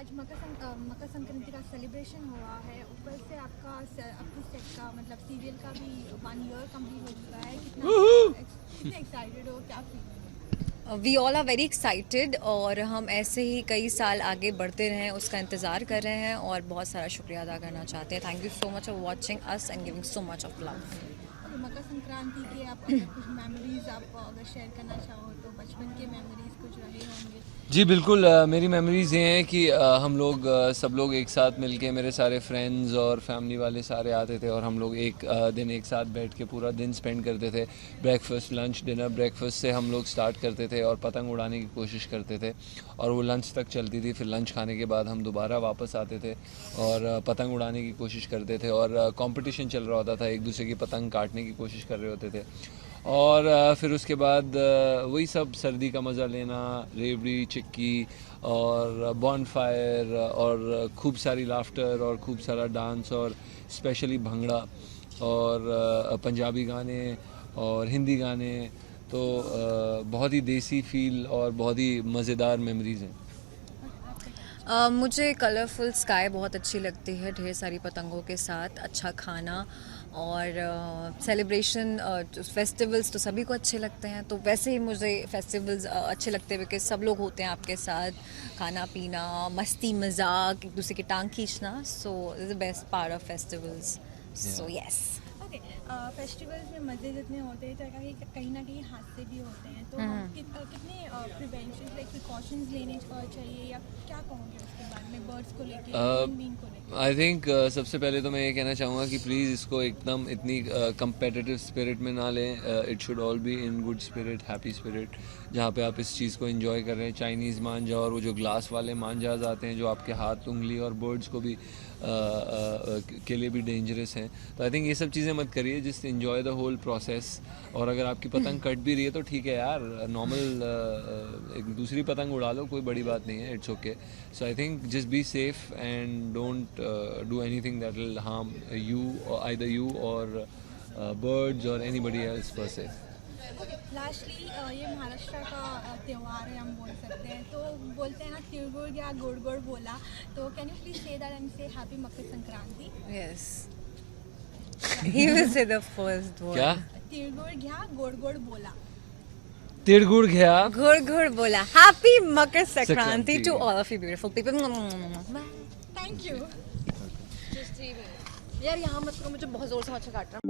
आज मकर संक्रांति का सेलिब्रेशन हुआ है, ऊपर से आपका अपनी सेट का मतलब सीरियल का भी 1 ईयर कंप्लीट हो चुका है। कितने एक्साइटेड हो, क्या feel? We all are very excited और हम ऐसे ही कई साल आगे बढ़ते रहें उसका इंतज़ार कर रहे हैं और बहुत सारा शुक्रिया अदा करना चाहते हैं। Thank you so much for watching us and giving so much of love. Makar Sankranti के आप अगर कुछ मेमोरीज आप अगर शेयर करना चाहो तो बचपन के मेमोरीज कुछ रहे होंगे। जी बिल्कुल, मेरी मेमोरीज़ ये हैं कि हम लोग सब लोग एक साथ मिलके, मेरे सारे फ्रेंड्स और फैमिली वाले सारे आते थे और हम लोग एक दिन एक साथ बैठ के पूरा दिन स्पेंड करते थे। ब्रेकफास्ट, लंच, डिनर, ब्रेकफास्ट से हम लोग स्टार्ट करते थे और पतंग उड़ाने की कोशिश करते थे और वो लंच तक चलती थी। फिर लंच खाने के बाद हम दोबारा वापस आते थे और पतंग उड़ाने की कोशिश करते थे और कंपटीशन चल रहा होता था, एक दूसरे की पतंग काटने की कोशिश कर रहे होते थे। और फिर उसके बाद वही सब सर्दी का मज़ा लेना, रेवड़ी, चिक्की और बॉनफायर और खूब सारी लाफ्टर और खूब सारा डांस और स्पेशली भंगड़ा और पंजाबी गाने और हिंदी गाने। तो बहुत ही देसी फील और बहुत ही मज़ेदार मेमोरीज़ हैं। मुझे कलरफुल स्काई बहुत अच्छी लगती है, ढेर सारी पतंगों के साथ अच्छा खाना और सेलिब्रेशन। फेस्टिवल्स तो सभी को अच्छे लगते हैं, तो वैसे ही मुझे फेस्टिवल्स अच्छे लगते हैं बिकॉज सब लोग होते हैं आपके साथ, खाना पीना, मस्ती मजाक, एक दूसरे की टांग खींचना। So is the best part of festivals. So yes. Festivals में मज़े जितने होते हैं तो कहीं ना कहीं हादसे भी होते हैं, तो कितने प्रिवेंशन लाइक प्रिकॉशंस लेने चाहिए या क्या कहोगे उसके बारे में, बर्ड्स को लेके, ह्यूमन बीइंग को लेके? आई थिंक सबसे पहले तो मैं ये कहना चाहूँगा कि प्लीज़ इसको एकदम इतनी कंपेटिटिव स्पिरिट में ना लें। It should all be in good spirit, happy spirit, जहाँ पे आप इस चीज़ को एंजॉय कर रहे हैं। चाइनीज़ मांझा और वो जो ग्लास वाले मांझाज आते हैं जो आपके हाथ, उंगली और बर्ड्स को भी के लिए भी डेंजरस हैं। तो आई थिंक ये सब चीज़ें मत करिए, just enjoy the whole process. और अगर आपकी पतंग कट भी रही है तो ठीक है यार, नॉर्मल एक दूसरी पतंग उड़ा लो, कोई बड़ी बात नहीं है, it's okay. So I think just be safe and don't do anything that will harm you, either you or birds or anybody else per se. Lastly ये महाराष्ट्र का त्यौहार है, हम बोल सकते हैं, तो बोलते हैं ना तिळगुळ घ्या गोड गोड बोला, तो can you please say that and say happy Makar Sankranti? Yes. He will say the first one. क्या? तिळगुळ घ्या गोड गोड बोला। तिळगुळ घ्या। घुड़ घुड़ बोला happy Makar Sankranti Sankranti. To all of you beautiful people. Thank you. यार यहाँ मत करो, मुझे बहुत जोर से मच्छर काट रहा है।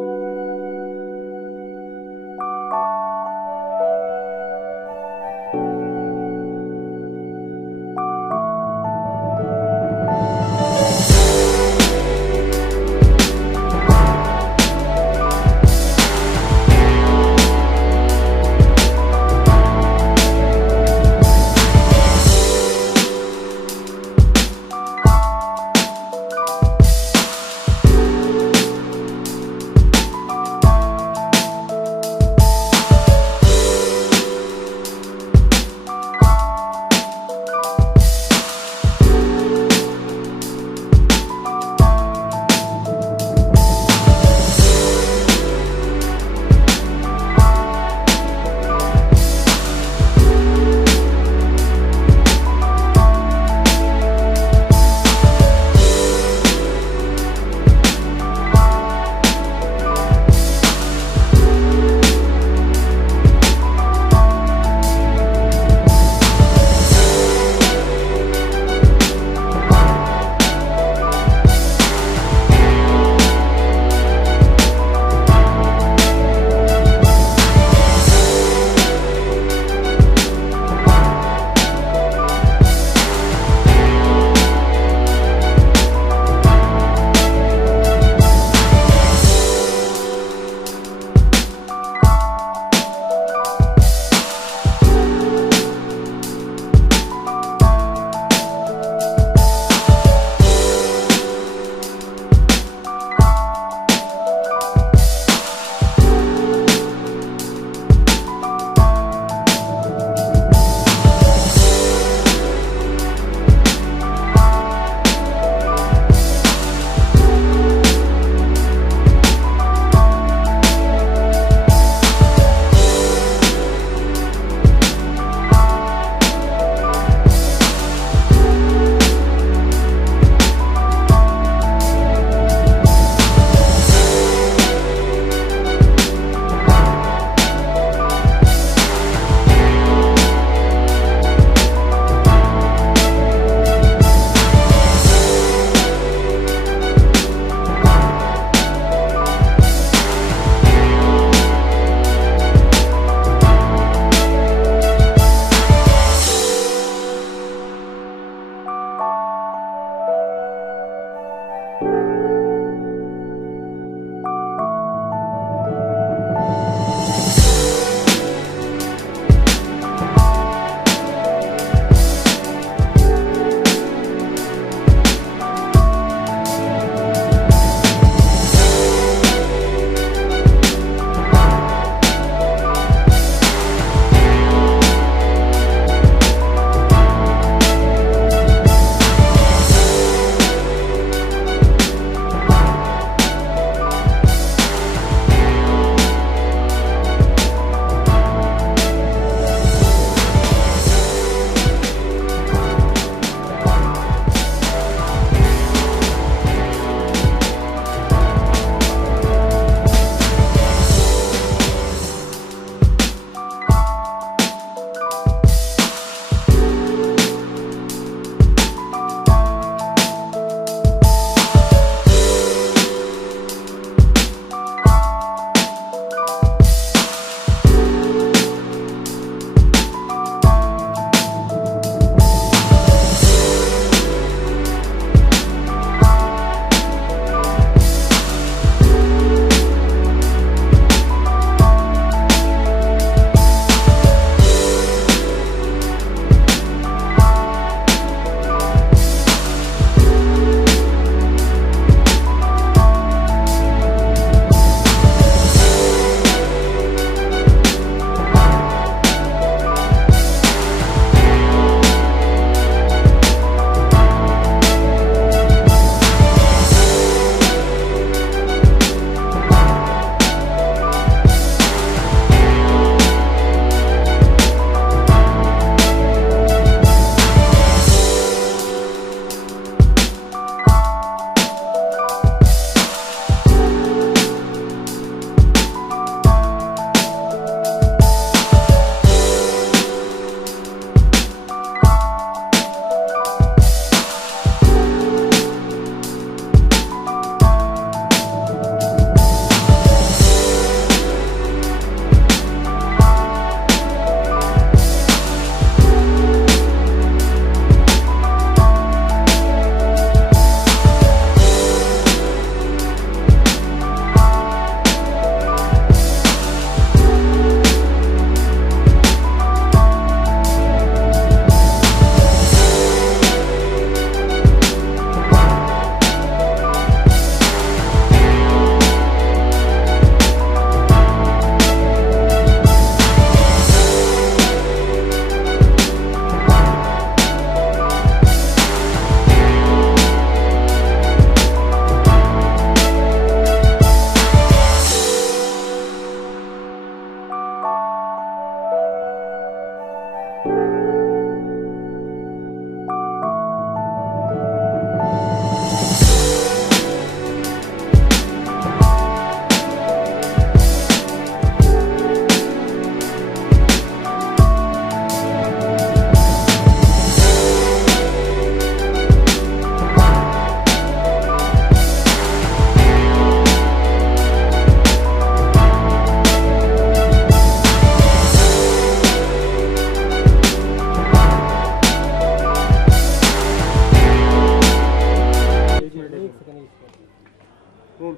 कौन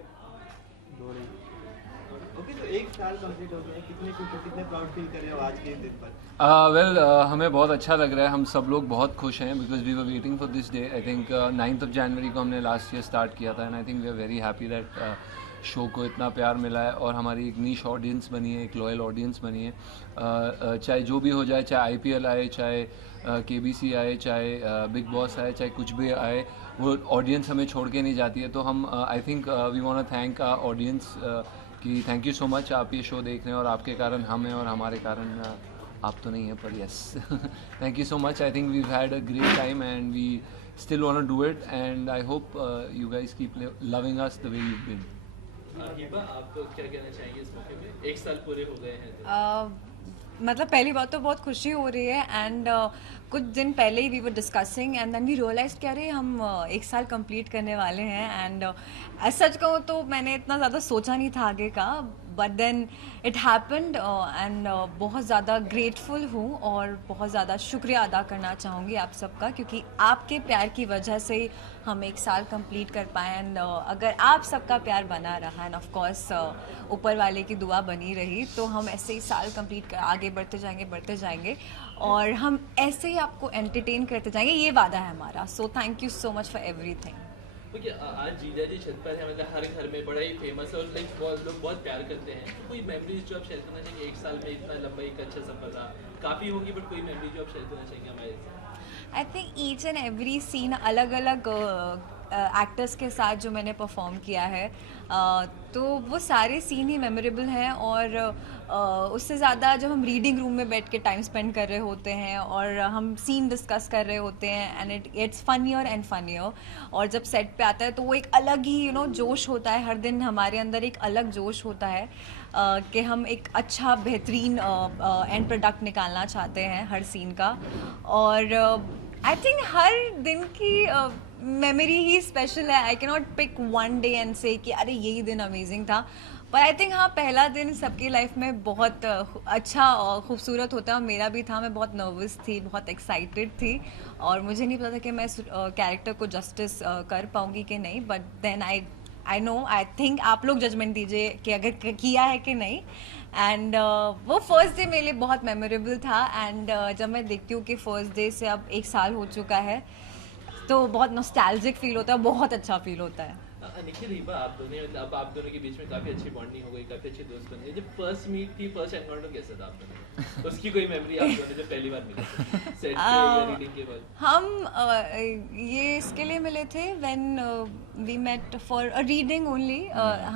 दो रही ओके, तो एक साल कंप्लीट हो गया है, कितने खुश हो, कितने प्राउड फील कर रहे हो आज के दिन पर? वेल हमें बहुत अच्छा लग रहा है, हम सब लोग बहुत खुश हैं because we were waiting for this day. I think 9th जनवरी को हमने लास्ट ईयर स्टार्ट किया था and I think we are very happy that show को इतना प्यार मिला है और हमारी एक नीश ऑडियंस बनी है, एक लॉयल ऑडियंस बनी है। चाहे जो भी हो जाए, चाहे IPL आए, चाहे KBC आए, चाहे बिग बॉस आए, चाहे कुछ भी आए, वो ऑडियंस हमें छोड़ के नहीं जाती है। तो हम I think we want to thank our audience कि थैंक यू सो मच, आप ये शो देख रहे हैं और आपके कारण हम हैं और हमारे कारण आप तो नहीं है पर yes thank you so much. I think we had a great time and we still want to do it and I hope you guys keep loving us the way you been. Hiba, आप तो क्या कहना चाहेंगे इस मौके पे? एक साल पूरे हो गए हैं तो। मतलब पहली बात तो बहुत खुशी हो रही है एंड कुछ दिन पहले ही we were discussing and then we realize कि अरे हम एक साल कंप्लीट करने वाले हैं एंड सच कहूँ तो मैंने इतना ज़्यादा सोचा नहीं था आगे का, but then it happened and बहुत ज़्यादा ग्रेटफुल हूँ और बहुत ज़्यादा शुक्रिया अदा करना चाहूँगी आप सबका, क्योंकि आपके प्यार की वजह से ही हम एक साल कंप्लीट कर पाए एंड अगर आप सबका प्यार बना रहा एंड ऑफ कोर्स ऊपर वाले की दुआ बनी रही तो हम ऐसे ही साल कंप्लीट कर आगे बढ़ते जाएंगे और हम ऐसे ही आपको एंटरटेन करते जाएंगे, ये वादा है हमारा। So thank you so much for everything. Okay, आज जीजा जी छत पर है, मतलब हर घर में बड़ा ही फेमस है और लाइक बहुत लोग बहुत प्यार करते हैं। तो कोई मेमोरीज जो आप शेयर करना चाहेंगे? एक साल में इतना लंबा एक अच्छा सफर था, काफ़ी होगी, बट कोई मेमोरी जो आप शेयर करना चाहेंगे हमारे साथ? I think each and every scene अलग अलग एक्टर्स के साथ जो मैंने परफॉर्म किया है तो वो सारे सीन ही मेमोरेबल हैं और उससे ज़्यादा जब हम रीडिंग रूम में बैठ के टाइम स्पेंड कर रहे होते हैं और हम सीन डिस्कस कर रहे होते हैं and it's funnier and funnier, और जब सेट पे आता है तो वो एक अलग ही जोश होता है। हर दिन हमारे अंदर एक अलग जोश होता है कि हम एक अच्छा बेहतरीन एंड प्रोडक्ट निकालना चाहते हैं हर सीन का। और आई थिंक हर दिन की मेमोरी ही स्पेशल है। I can not pick one day and say कि अरे यही दिन अमेजिंग था, पर आई थिंक हाँ, पहला दिन सबकी लाइफ में बहुत अच्छा और खूबसूरत होता है और मेरा भी था। मैं बहुत नर्वस थी, बहुत एक्साइटेड थी और मुझे नहीं पता था कि मैं इस कैरेक्टर को जस्टिस कर पाऊँगी कि नहीं, but then I know, I think आप लोग जजमेंट दीजिए कि अगर किया है कि नहीं। एंड वो फर्स्ट डे मेरे लिए बहुत मेमोरेबल था एंड जब मैं देखती हूँ कि फर्स्ट डे से अब एक साल हो चुका है तो बहुत नॉस्टैल्जिक फील होता है, बहुत अच्छा फील होता है। निखिल, हिबा, आप दोनों अब आप दोनों के बीच में काफ़ी अच्छी बॉन्डिंग हो गई, काफ़ी अच्छे दोस्त बन गए। जब फर्स्ट मीट थी, फर्स्ट एनकाउंटर कैसा था आप दोनों का? उसकी कोई मेमोरी आप दोनों जब पहली बार मिले सेट पे या रीडिंग के बाद? हम ये इसके लिए मिले थे when we met for a reading only.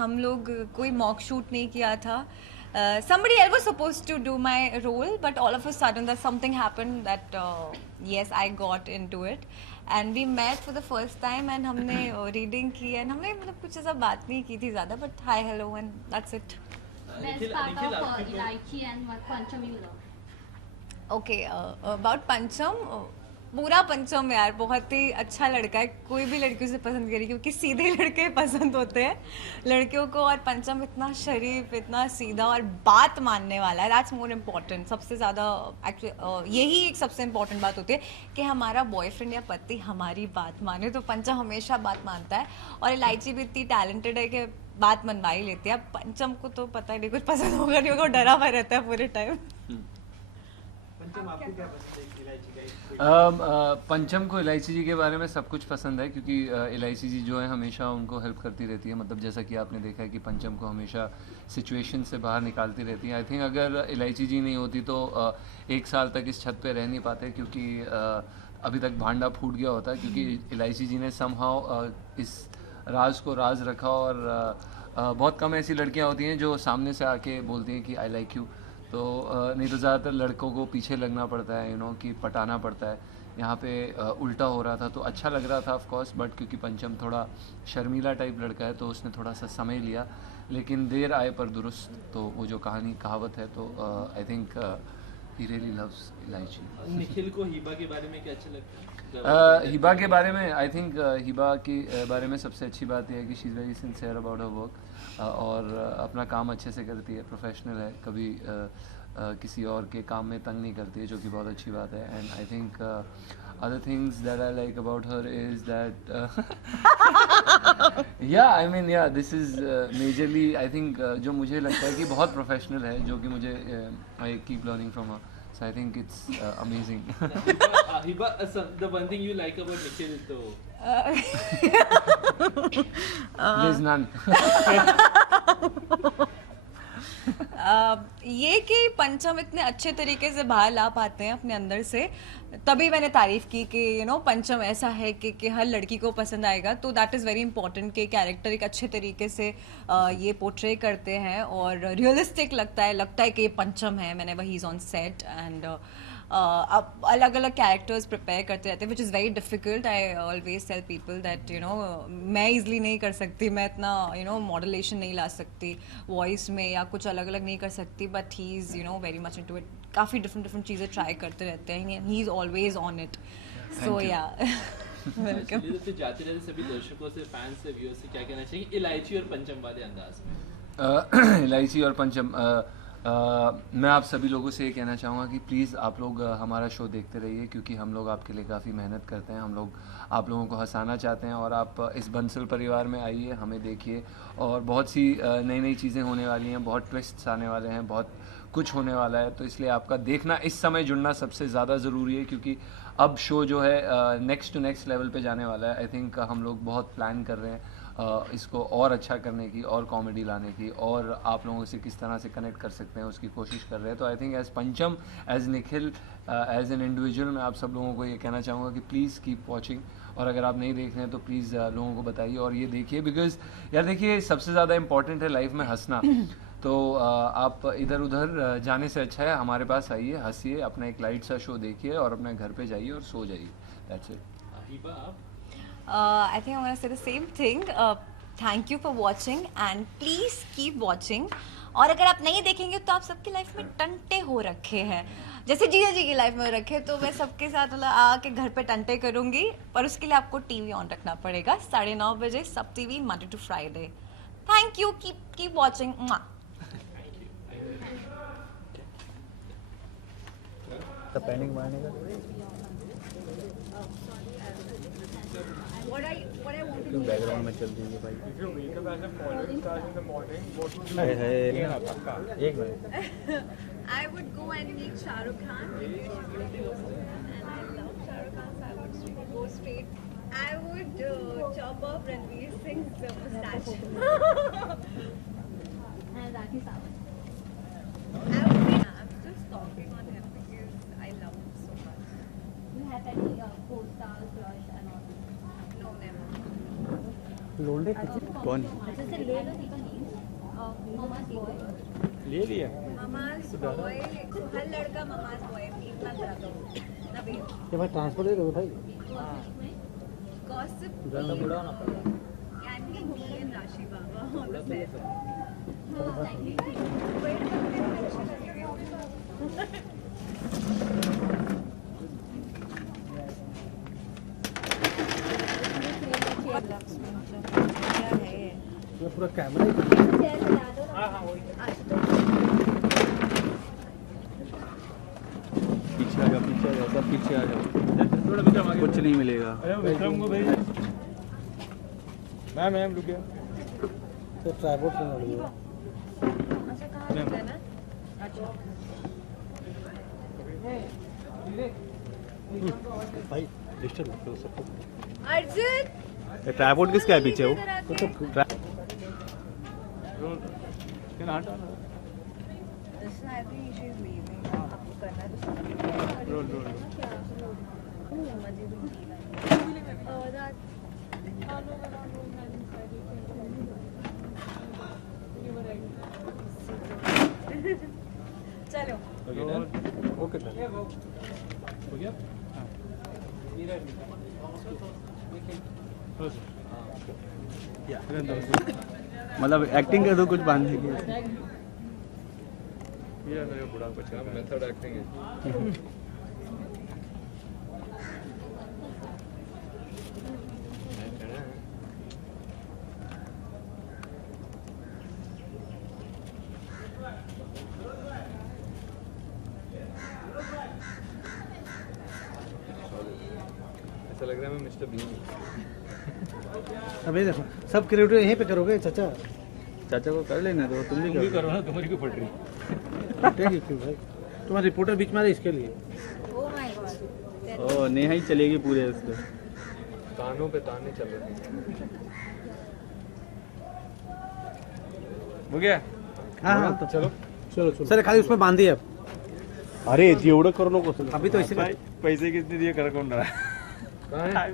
हम लोग कोई मॉक शूट नहीं किया था। Somebody else was supposed to do my role, but all of a sudden that something happened that yes, I got into it and we met for the first time and हमने reading की and हमने मतलब कुछ ऐसा बात नहीं की थी ज़्यादा, but hi hello and that's it. Best part of Ilaichi and what Pancham you love? Okay, about पंचम, पूरा पंचम यार बहुत ही अच्छा लड़का है। कोई भी लड़की उसे पसंद करेगी क्योंकि सीधे लड़के पसंद होते हैं लड़कियों को, और पंचम इतना शरीफ, इतना सीधा और बात मानने वाला है। That's more important. सबसे ज़्यादा एक्चुअली यही एक सबसे इम्पॉर्टेंट बात होती है कि हमारा बॉयफ्रेंड या पति हमारी बात माने, तो पंचम हमेशा बात मानता है और इलायची भी इतनी टैलेंटेड है कि बात मनवा ही लेती है। अब पंचम को तो पता नहीं कुछ पसंद होगा नहीं होगा, वो डरा हुआ रहता है पूरे टाइम। पंचम, आपको क्या पसंद है इलायची का? पंचम को इलायची जी के बारे में सब कुछ पसंद है क्योंकि इलायची जी जो है हमेशा उनको हेल्प करती रहती है। मतलब जैसा कि आपने देखा है कि पंचम को हमेशा सिचुएशन से बाहर निकालती रहती है। आई थिंक अगर इलायची जी नहीं होती तो एक साल तक इस छत पे रह नहीं पाते, क्योंकि अभी तक भांडा फूट गया होता है, क्योंकि इलायची जी ने समहाउ इस राज को राज रखा। और बहुत कम ऐसी लड़कियाँ होती हैं जो सामने से आके बोलती हैं कि आई लाइक यू, तो नहीं तो ज़्यादातर लड़कों को पीछे लगना पड़ता है, कि पटाना पड़ता है। यहाँ पे उल्टा हो रहा था तो अच्छा लग रहा था ऑफ कोर्स, बट क्योंकि पंचम थोड़ा शर्मीला टाइप लड़का है तो उसने थोड़ा सा समय लिया, लेकिन देर आए पर दुरुस्त, तो वो जो कहावत है, तो I think he really loves इलायची। निखिल को हिबा के बारे में क्या अच्छा लगता है? हिबा के बारे में आई थिंक हिबा के बारे में सबसे अच्छी बात यह है कि she is very sincere about her work और अपना काम अच्छे से करती है, प्रोफेशनल है, कभी किसी और के काम में तंग नहीं करती है, जो कि बहुत अच्छी बात है। And I think other things that I like about her is that yeah, I mean, yeah, this is majorly I think जो मुझे लगता है कि बहुत professional है, जो कि मुझे I keep learning from her, so I think it's amazing. Hiba, the one thing you like about Nikhil though. There's none. ये कि पंचम इतने अच्छे तरीके से बाहर ला पाते हैं अपने अंदर से, तभी मैंने तारीफ की कि पंचम ऐसा है कि हर लड़की को पसंद आएगा, तो दैट इज़ वेरी इंपॉर्टेंट कि कैरेक्टर एक अच्छे तरीके से ये पोर्ट्रे करते हैं और रियलिस्टिक लगता है कि ये पंचम है। मैंने वही इज़ ऑन सेट एंड अब अलग अलग कैरेक्टर्स प्रिपेयर करते रहते हैं, which is very difficult. I always tell people that मैं ईजिली नहीं कर सकती, मैं इतना मॉडलेशन नहीं ला सकती वॉइस में या कुछ अलग अलग नहीं कर सकती, but he is very much into it, काफ़ी डिफरेंट चीज़ें ट्राई करते रहते हैं, he is always on it, so yeah welcome. तो जाते रहते सभी दर्शकों से, फैंस से, व्यूअर्स से क्या कहना चाहिए इलायची और पंचम वाले अंदाज में? इलायची और पंचम, मैं आप सभी लोगों से ये कहना चाहूँगा कि प्लीज़ आप लोग हमारा शो देखते रहिए, क्योंकि हम लोग आपके लिए काफ़ी मेहनत करते हैं, हम लोग आप लोगों को हंसाना चाहते हैं, और आप इस बंसल परिवार में आइए, हमें देखिए, और बहुत सी नई नई चीज़ें होने वाली हैं, बहुत ट्विस्ट्स आने वाले हैं, बहुत कुछ होने वाला है, तो इसलिए आपका देखना, इस समय जुड़ना सबसे ज़्यादा ज़रूरी है, क्योंकि अब शो जो है नेक्स्ट टू नेक्स्ट लेवल पे जाने वाला है। आई थिंक हम लोग बहुत प्लान कर रहे हैं इसको और अच्छा करने की, और कॉमेडी लाने की, और आप लोगों से किस तरह से कनेक्ट कर सकते हैं उसकी कोशिश कर रहे हैं। तो I think as Pancham, as Nikhil, as an individual, मैं आप सब लोगों को ये कहना चाहूँगा कि प्लीज़ कीप वॉचिंग, और अगर आप नहीं देख रहे हैं तो प्लीज़ लोगों को बताइए और ये देखिए, बिकॉज यार देखिए सबसे ज़्यादा इंपॉर्टेंट है लाइफ में हंसना, तो आप इधर उधर जाने से अच्छा है हमारे पास आइए, हंसिए, अपना एक लाइट सा शो देखिए और अपने घर पे जाइए और सो जाइए, दैट्स इट। हिबा, आप? I think I'm going to say the same thing. Thank you for watching and please keep watching. और अगर आप नहीं देखेंगे तो आप सबकी लाइफ में टंटे हो रखे हैं, जैसे जीजा जी की लाइफ में हो रखे, तो मैं सबके साथ आके घर पे टंटे करूँगी, पर उसके लिए आपको टीवी ऑन रखना पड़ेगा 9:30 बजे, SAB TV, Monday to Friday. Thank you, keep watching. तो पैनिक मारने का क्यों बैकग्राउंड में चल रही है भाई? एक minute. I would go and meet Shah Rukh Khan because she's really close to him and I love Shah Rukh Khan, so I would go straight. I would chop off Ranveer Singh's mustache. And Rakhi Sawant. I'm just talking on him because I love him so much. You have any co-star crush and all? No, never. कौन जैसे ले लो ठीक है Mama's boy. ले लिया? Mama's boy, हर लड़का Mama's boy इतना बड़ा तो नबील। ये भाई ट्रांसफर दे दो भाई। Gossip यानी घूमियन राशि बाबा on the set. Wait, but मेरे को अच्छी लगेगी। क्या है ये? ये पूरा कैमरा ही पीछे आ जाओ, पीछे आ जाओ, सब पीछे आ जाओ, कुछ नहीं मिलेगा। मैम रुक गया तो ट्राइपॉड से लग गया। अच्छा कहाँ लगता है ना? अच्छा भाई डिस्टर्ब मत करो सबको। अर्जुन ट्राइपॉड किसका है पीछे? वो I think she's leaving. आपको करना है तो रोल चलो ओके सर, हो गया? मतलब एक्टिंग कर दो कुछ बांधने की। ये मेरे बुढ़ा कुछ मेथड एक्टिंग है। में मिस्टर बीन। अबे देखो सब क्रिएटिव यहीं पे करोगे चाचा। चाचा को कर लेने दो, तुम भी करो ना, तुम्हारी क्यों फट रही? फटेगी क्यों भाई? तुम्हारा रिपोर्टर बीच में आ रहा है इसके लिए। ओ नेहा ही चलेगी पूरे उसको। तानों पे ताने चल रहे हैं। हो गया? हाँ हाँ तो चलो चलो चलो सर खाली उसमें बांधिए अब। अरे जेवढं करू नको अभी तो इसीलिए पैसे कितने दिए कर कौन रहा कहाँ है?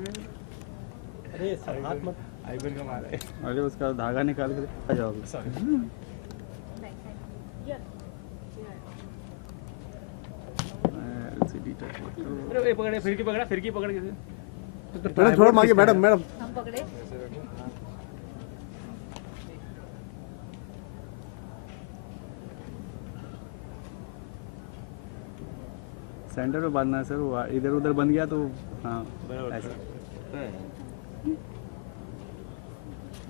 अरे सर हाथ मत। आइबन का मारा है। अरे उसका धागा निकाल कर आ जाओ। अरे पकड़े, फिरकी पकड़ा, फिरकी पकड़ के। मैडम थोड़ा मांगे मैडम मैडम। हम पकड़े। सेंटर में बांधना है सर, वो इधर उधर बन गया तो हाँ ऐसा।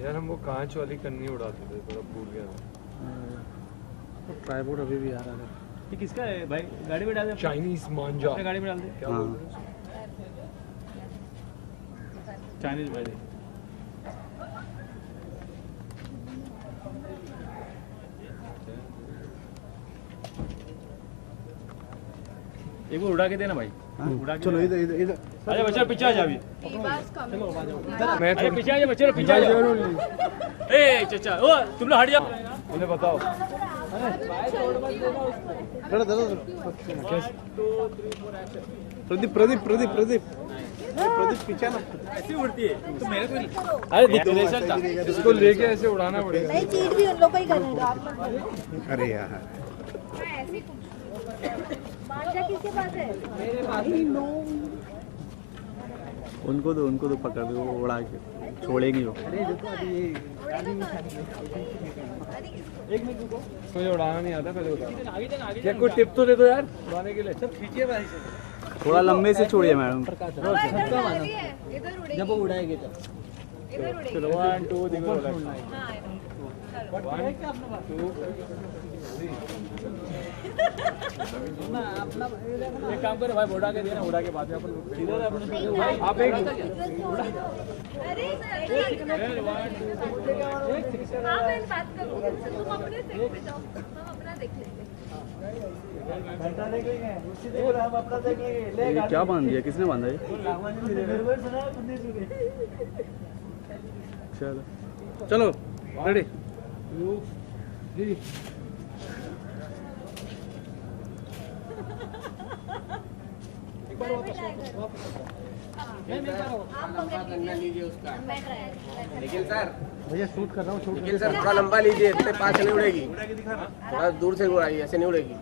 यार हम वो कांच वाली कन्नी उड़ाते थे, थोड़ा भूल गया। ट्राइपॉड अभी भी आ रहा है। ये किसका है भाई? गाड़ी में डाल दे, चाइनीज मांजा। अपने गाड़ी में डाल दे। क्या हाँ। बोल रहे हो? चाइनीज भाई। एक बार उड़ा के देना भाई। उड़ा के चलो इधर इधर इधर आजा बच्चा, पीछे आ जा अभी। मैं अरे पीछे आ जा बच्चे, पीछे आ जा। ए चाचा, ओ तुम लोग हट जाओ। उन्हें बताओ। प्रदीप प्रदीप प्रदीप प्रदीप प्रदीप पीछे ना। ऐसी उड़ती है तो मेरे को नहीं। अरे डिक्लेरेशन था। इसको लेके ऐसे उड़ाना पड़ेगा। नहीं चीट भी उन लोग को ही करने दो आप लोग। अरे यार मांझा किसके पास है? उनको तो पकड़ दो, वो उड़ा के छोड़ेंगी वो। मुझे उड़ाना नहीं आता, पहले उड़ा। क्या कोई टिप तो दे दो यार उड़ाने के लिए। सब खींचिए भाई से। थोड़ा लंबे से छोड़िए मैडम। जब वो उड़ाएंगे तो चलो 1 2 देखो। 1 2 एक काम करो भाई, उड़ा के देना, उड़ा के बाद में अपन इधर अपने भाई आप एक अरे हाँ मैं बात करूँगी तुमसे, तुम अपने सेट पे जाओ, हम अपना देख लेंगे। ये क्या बांध दिया, किसने बांधा ये? चलो चलो रेडी। निखिल सर, भैया शूट कर रहा हूँ शूट। निखिल सर थोड़ा लंबा लीजिए, इतने पास से नहीं उड़ेगी, थोड़ा दूर से उड़ाइए, ऐसे नहीं उड़ेगी।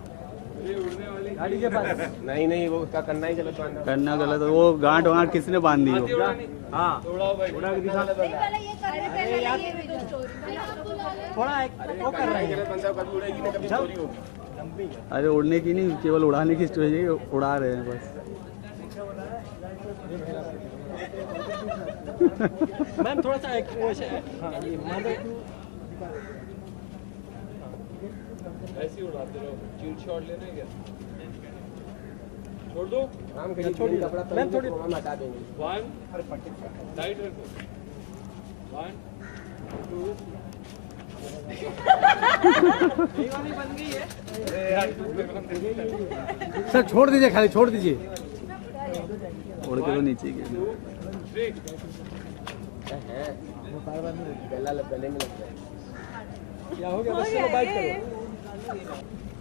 गाड़ी के पास नहीं नहीं, वो उसका करना ही गलत बांधा। करना गलत, वो गांठ वांठ किसने बांध दी वो? हाँ उड़ा के दिखा। थोड़ा वो कर रहा है। गलत बंदा कभी उड़ेगी ना, कभी चोरी होगी। अरे उड़ने की नहीं, केवल उड़ाने की स्टोरी है, उड़ा रहे हैं बस। मैम थोड़ा सा हाँ ये ऐसे ही उड़ाते रहो। चीट शॉट लेना है क्या? छोड़ दो। काम करिए, छोड़िए कपड़ा पहन के हम हटा देंगे। 1 टाइट रखो। 1 2 सर छोड़ दीजिए, खाली छोड़ दीजिए। उड़ के तो नीचे गिर। 2 3 गले में लग जाए। क्या हो गया? बस चलो बाइक करो।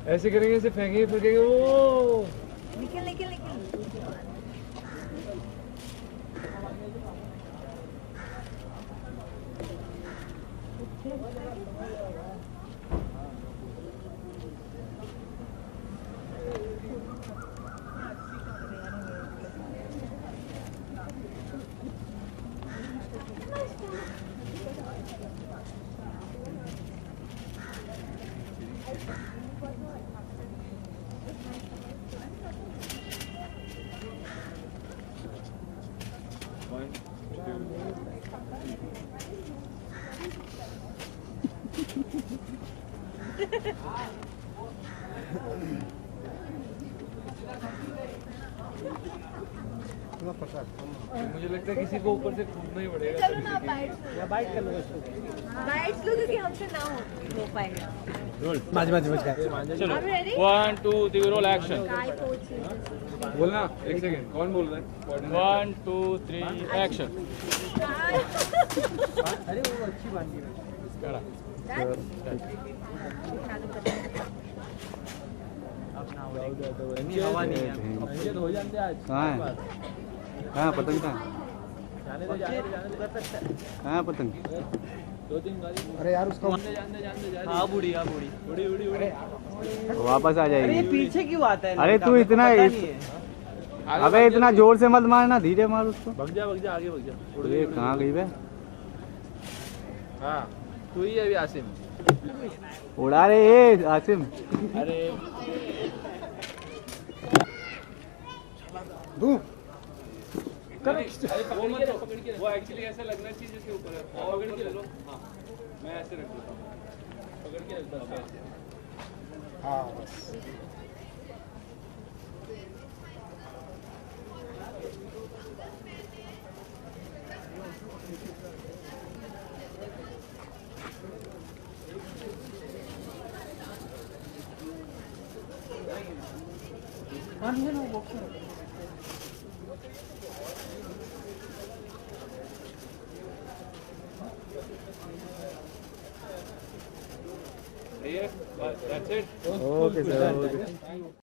ऐसे करेंगे, ऐसे फेंकेंगे फेंकेंगे। ओ निकल निकल निकल। लगता है किसी को ऊपर से कूदना ही पड़ेगा। चलो ना बाइट कर लो क्योंकि हमसे ना हो पाएगा। चलो Are you ready? 1 2 3 roll action Guy coach. बोलना एक सेकंड, कौन बोल रहा है? 1 2 3 एक्शन हवा नहीं है। कहाँ है? कहाँ पतंग कहाँ? कहाँ है पतंग? अरे यार उसका हाँ बुढ़ी, हाँ बुढ़ी। वापस आ अरे ये जाएगी। पीछे क्यों आता है? अरे लड़का? तू मेरे को इतना पता नहीं है। अबे इतना जोर से मत मारना, धीरे मार उसको। भग जा आगे भग जा। ये कहाँ गई बे? हाँ तू ही है अभी आसिम। उड़ा रे ये आसिम। अरे वो एक्चुअली ऐसा लगना चाहिए जैसे ऊपर है। पकड़ के लो। हाँ, मैं ऐसे रख देता हूँ। पकड़ के रख दो ऐसे। हाँ बस That's it. Okay sir.